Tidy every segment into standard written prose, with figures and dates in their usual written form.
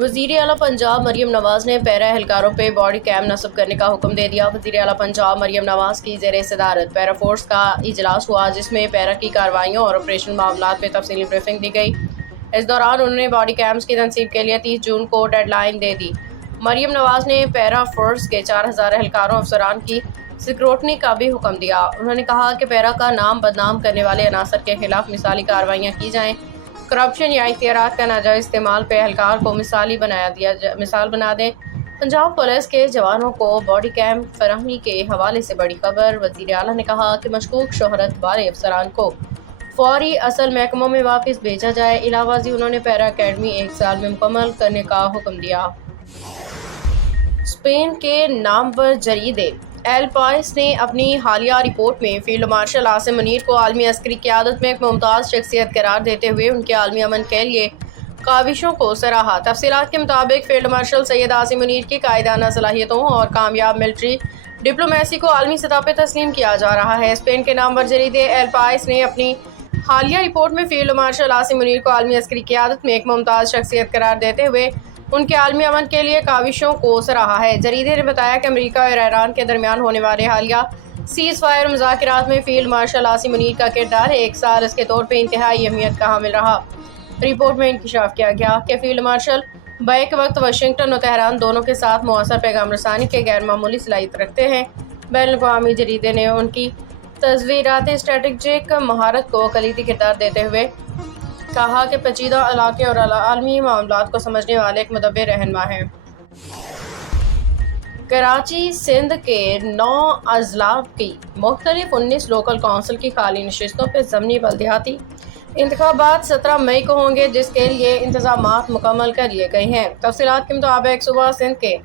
وزیر اعلیٰ پنجاب مریم نواز نے پیرا اہلکاروں پہ باڈی کیم نصب کرنے کا حکم دے دیا۔ وزیر اعلیٰ پنجاب مریم نواز کی زیر صدارت پیرا فورس کا اجلاس ہوا، جس میں پیرا کی کارروائیوں اور آپریشنل معاملات پہ تفصیلی بریفنگ دی گئی۔ اس دوران انہوں نے باڈی کیمز کی تنصیب کے لیے 30 جون کو ڈیڈ لائن دے دی۔ مریم نواز نے پیرا فورس کے 4000 اہلکاروں افسران کی سکروٹنی کا بھی حکم دیا۔ انہوں نے کہا کہ پیرا کا نام بدنام کرنے والے عناصر کے خلاف مثالی کارروائیاں کی جائیں۔ کرپشن یا اختیارات کا ناجائز استعمال پہ اہلکار کو مثال بنا دیں۔ پنجاب پولیس کے جوانوں کو باڈی کیم فراہمی کے حوالے سے بڑی خبر۔ وزیر اعلیٰ نے کہا کہ مشکوک شہرت والے افسران کو فوری اصل محکموں میں واپس بھیجا جائے۔ علاوہ ازیں انہوں نے پیرا اکیڈمی 1 سال میں مکمل کرنے کا حکم دیا۔ اسپین کے نامور جریدے ایل پائس نے اپنی حالیہ رپورٹ میں فیلڈ مارشل عاصم منیر کو عالمی عسکری قیادت میں ایک ممتاز شخصیت قرار دیتے ہوئے ان کے عالمی امن کے لیے کاوشوں کو سراہا۔ تفصیلات کے مطابق فیلڈ مارشل سید عاصم منیر کی قائدانہ صلاحیتوں اور کامیاب ملٹری ڈپلومیسی کو عالمی سطح پہ تسلیم کیا جا رہا ہے۔ اسپین کے نامور جریدے ایل پائس نے اپنی حالیہ رپورٹ میں فیلڈ مارشل عاصم منیر کو عالمی عسکری قیادت میں ایک ممتاز شخصیت قرار دیتے ہوئے ان کے عالمی امن کے لیے کاوشوں کو سراہا ہے۔ جریدے نے بتایا کہ امریکہ اور ایران کے درمیان ہونے والے حالیہ سیز فائر مذاکرات میں فیلڈ مارشل عاصم منیر کا کردار ایک ثالث کے طور پہ انتہائی اہمیت کا حامل رہا۔ رپورٹ میں انکشاف کیا گیا کہ فیلڈ مارشل بیک وقت واشنگٹن اور تہران دونوں کے ساتھ مؤثر پیغام رسانی کے غیر معمولی صلاحیت رکھتے ہیں۔ بین الاقوامی جریدے نے ان کی تصویراتی اسٹریٹجک مہارت کو کلیدی کردار دیتے ہوئے کہا کہ پیچیدہ علاقے اور عالمی معاملات کو سمجھنے والے ایک مدبر رہنما ہیں۔ کراچی سندھ کے 9 اضلاع کی مختلف 19 لوکل کونسل کی خالی نشستوں پہ ضمنی بلدیاتی انتخابات 17 مئی کو ہوں گے، جس کے لیے انتظامات مکمل کر لیے گئے ہیں۔ تفصیلات کے مطابق صوبہ سندھ کے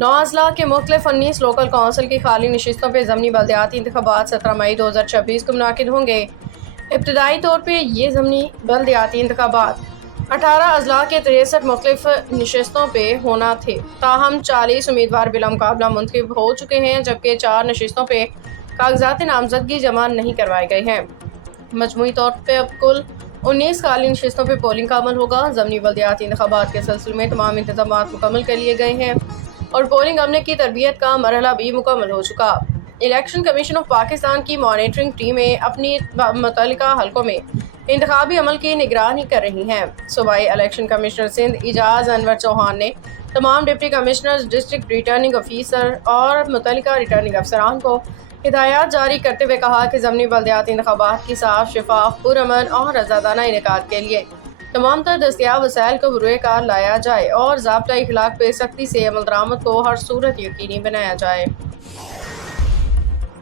9 اضلاع کے مختلف 19 لوکل کونسل کی خالی نشستوں پہ ضمنی بلدیاتی انتخابات 17 مئی 2026 کو منعقد ہوں گے۔ ابتدائی طور پہ یہ ضمنی بلدیاتی انتخابات 18 اضلاع کے 63 مختلف نشستوں پہ ہونا تھے، تاہم 40 امیدوار بلا مقابلہ منتخب ہو چکے ہیں، جبکہ 4 نشستوں پہ کاغذات نامزدگی جمع نہیں کروائے گئے ہیں۔ مجموعی طور پہ اب کل 19 خالی نشستوں پہ پولنگ کا عمل ہوگا۔ ضمنی بلدیاتی انتخابات کے سلسلے میں تمام انتظامات مکمل کر لیے گئے ہیں اور پولنگ عملے کی تربیت کا مرحلہ بھی مکمل ہو چکا۔ الیکشن کمیشن آف پاکستان کی مانیٹرنگ ٹیمیں اپنی متعلقہ حلقوں میں انتخابی عمل کی نگرانی کر رہی ہیں۔ صوبائی الیکشن کمشنر سندھ اعجاز انور چوہان نے تمام deputy commissioners, district returning officer اور متعلقہ ریٹرننگ افسران کو ہدایات جاری کرتے ہوئے کہا کہ ضمنی بلدیاتی انتخابات کی صاف، شفاف، پرامن اور آزادانہ انعقاد کے لیے تمام تر دستیاب وسائل کو بروئے کار لایا جائے اور ضابطۂ اخلاق پہ سختی سے عمل درآمد کو ہر صورت یقینی بنایا جائے۔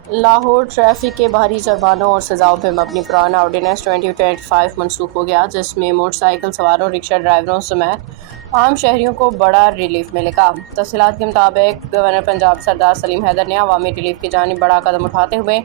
لاہور ٹریفک کے بھاری جرمانوں اور سزاؤں پہ مبنی پرانا آرڈیننس 2025 منسوخ ہو گیا، جس میں موٹر سائیکل سواروں، رکشہ ڈرائیوروں سمیت عام شہریوں کو بڑا ریلیف ملے گا۔ تفصیلات کے مطابق گورنر پنجاب سردار سلیم حیدر نے عوامی ریلیف کی جانب بڑا قدم اٹھاتے ہوئے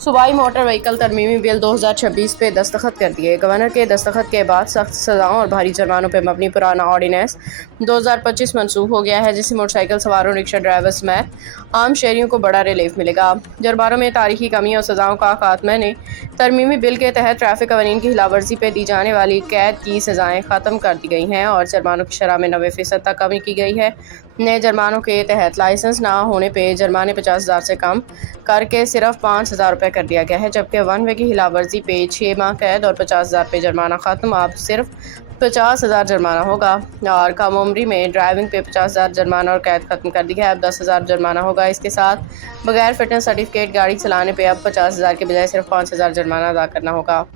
صوبائی موٹر وہیکل ترمیمی بل 2026 پہ دستخط کر دیے۔ گورنر کے دستخط کے بعد سخت سزاؤں اور بھاری جرمانوں پہ مبنی پرانا آرڈیننس 2025 منسوخ ہو گیا ہے، جس سے موٹر سائیکل سواروں، رکشہ ڈرائیور سمیت عام شہریوں کو بڑا ریلیف ملے گا۔ جرمانوں میں تاریخی کمیوں اور سزاؤں کا خاتمہ نے ترمیمی بل کے تحت ٹریفک قوانین کی خلاف ورزی پہ دی جانے والی قید کی سزائیں ختم کر دی گئی ہیں اور جرمانوں کی شرح میں 90% تک کمی کی گئی ہے۔ نئے جرمانوں کے تحت لائسنس نہ ہونے پہ جرمانے 50,000 سے کم کر کے صرف 5,000 روپے کر دیا گیا ہے، جبکہ ون وے کی خلاف ورزی پہ 6 ماہ قید اور 50,000 پہ جرمانہ ختم اب صرف 50,000 جرمانہ ہوگا، اور کم عمری میں ڈرائیونگ پہ 50,000 جرمانہ اور قید ختم کر دی ہے، اب 10,000 جرمانہ ہوگا۔ اس کے ساتھ بغیر فٹنس سرٹیفکیٹ گاڑی چلانے پہ اب 50,000 کے بجائے صرف 5,000 جرمانہ ادا کرنا ہوگا۔